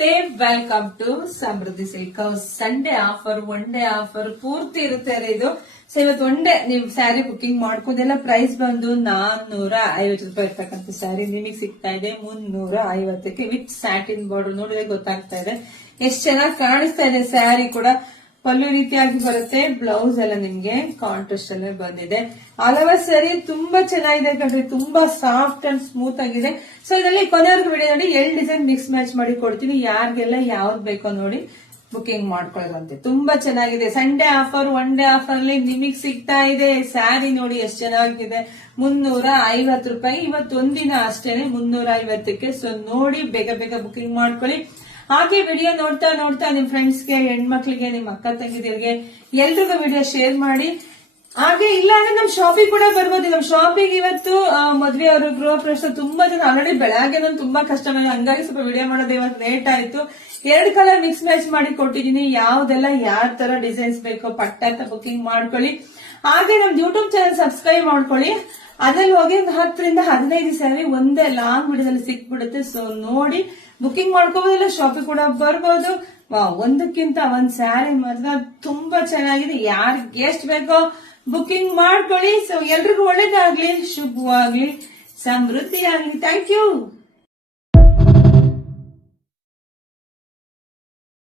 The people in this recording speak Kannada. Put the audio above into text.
ನಮಸ್ತೆ, welcome to Samruddhi silk house. Sunday offer, one day offer ಪೂರ್ತಿ ಇರುತ್ತೆ ಇದು. ಸೊ ಇವತ್ತು ಒನ್ ಡೇ ನೀವು ಸ್ಯಾರಿ ಬುಕಿಂಗ್ ಮಾಡ್ಕೋದೆಲ್ಲ ಪ್ರೈಸ್ ಬಂದು 450 ರೂಪಾಯಿ ಇರ್ತಕ್ಕಂಥ ಸ್ಯಾರಿ ನಿಮಗೆ ಸಿಗ್ತಾ ಇದೆ 350ಕ್ಕೆ ವಿತ್ ಸ್ಯಾಟಿನ್ ಬಾರ್ಡರ್. ನೋಡಿದ್ರೆ ಗೊತ್ತಾಗ್ತಾ ಇದೆ ಎಷ್ಟು ಚೆನ್ನಾಗಿ ಕಾಣಿಸ್ತಾ ಇದೆ. ಸ್ಯಾರಿ ಕೂಡ ಪಲ್ಲು ರೀತಿಯಾಗಿ ಬರುತ್ತೆ. ಬ್ಲೌಸ್ ಎಲ್ಲ ನಿಮ್ಗೆ ಕಾಂಟ್ರಾಸ್ಟ್ ಅಲ್ಲೇ ಬಂದಿದೆ. ಆಲ್ ಓವರ್ ಸ್ಯಾರಿ ತುಂಬಾ ಚೆನ್ನಾಗಿದೆ ಕಣ್ರಿ, ತುಂಬಾ ಸಾಫ್ಟ್ ಅಂಡ್ ಸ್ಮೂತ್ ಆಗಿದೆ. ಸೊ ಇದರಲ್ಲಿ ಕೊನೆವರೆಗೂ ವಿಡಿಯೋ ನೋಡಿ 2 ಡಿಸೈನ್ ಮಿಕ್ಸ್ ಮ್ಯಾಚ್ ಮಾಡಿ ಕೊಡ್ತೀನಿ. ಯಾರಿಗೆಲ್ಲ ಯಾವ್ದು ಬೇಕೋ ನೋಡಿ ಬುಕಿಂಗ್ ಮಾಡ್ಕೊಳ್ಳೋದಂತೆ. ತುಂಬಾ ಚೆನ್ನಾಗಿದೆ. Sunday offer, one day offer ಅಲ್ಲಿ ನಿಮಗ್ ಸಿಗ್ತಾ ಇದೆ. ಸ್ಯಾರಿ ನೋಡಿ ಎಷ್ಟು ಚೆನ್ನಾಗಿದೆ, 350 ರೂಪಾಯಿ. ಇವತ್ತು ಒಂದಿನ ಅಷ್ಟೇನೆ 350ಕ್ಕೆ. ಸೊ ನೋಡಿ ಬೇಗ ಬೇಗ ಬುಕಿಂಗ್ ಮಾಡ್ಕೊಳ್ಳಿ. ಹಾಗೆ ವಿಡಿಯೋ ನೋಡ್ತಾ ನೋಡ್ತಾ ನಿಮ್ ಫ್ರೆಂಡ್ಸ್ಗೆ, ಹೆಣ್ಮಕ್ಳಿಗೆ, ನಿಮ್ ಅಕ್ಕ ತಂಗಿದಿರಿಗೆ ಎಲ್ರಿಗೂ ವಿಡಿಯೋ ಶೇರ್ ಮಾಡಿ. ಹಾಗೆ ಇಲ್ಲ ಅಂದ್ರೆ ನಮ್ ಶಾಪಿಗೆ ಕೂಡ ಬರ್ಬೋದು. ನಮ್ ಶಾಪಿಗೆ ಇವತ್ತು ಮದ್ವೆ ಅವರು ಗೃಹ ಪ್ರವೇಶ ತುಂಬಾ ಜನ ಆಲ್ರೆಡಿ ಬೆಳಗ್ಗೆ ನಾನು ತುಂಬಾ ಕಷ್ಟ ಹಂಗಾಗಿ ಸ್ವಲ್ಪ ವಿಡಿಯೋ ಮಾಡೋದು ಇವತ್ತು ಲೇಟ್ ಆಯ್ತು. 2 ಕಲರ್ ಮಿಕ್ಸ್ ಮ್ಯಾಚ್ ಮಾಡಿ ಕೊಟ್ಟಿದ್ದೀನಿ. ಯಾವ್ದೆಲ್ಲ ಯಾವ ತರ ಡಿಸೈನ್ಸ್ ಬೇಕೋ ಪಟ್ಟ ಅಂತ ಬುಕಿಂಗ್ ಮಾಡ್ಕೊಳ್ಳಿ. ಹಾಗೆ ನಮ್ದು ಯೂಟ್ಯೂಬ್ ಚಾನಲ್ ಸಬ್ಸ್ಕ್ರೈಬ್ ಮಾಡ್ಕೊಳ್ಳಿ. ಅದ್ರಲ್ಲಿ ಹೋಗಿ 10 ರಿಂದ 15 ಸ್ಯಾರಿ ಒಂದೇ ಲಾಂಗ್ ವಿಡಿಯೋದಲ್ಲಿ ಸಿಕ್ಬಿಡುತ್ತೆ. ಸೊ ನೋಡಿ ಬುಕಿಂಗ್ ಮಾಡ್ಕೋಬಹುದಿಲ್ಲ, ಶಾಪಿಂಗ್ ಕೂಡ ಬರ್ಬೋದು. ಒಂದಕ್ಕಿಂತ ಒಂದ್ ಸ್ಯಾರಿ ಮಾತ್ರ ತುಂಬಾ ಚೆನ್ನಾಗಿದೆ. ಯಾರಿಗೆ ಎಷ್ಟು ಬೇಕೋ ಬುಕಿಂಗ್ ಮಾಡ್ಕೊಳ್ಳಿ. ಸೊ ಎಲ್ರಿಗೂ ಒಳ್ಳೇದಾಗ್ಲಿ, ಶುಭವಾಗ್ಲಿ, ಸಮೃದ್ಧಿ ಆಗ್ಲಿ. Thank you.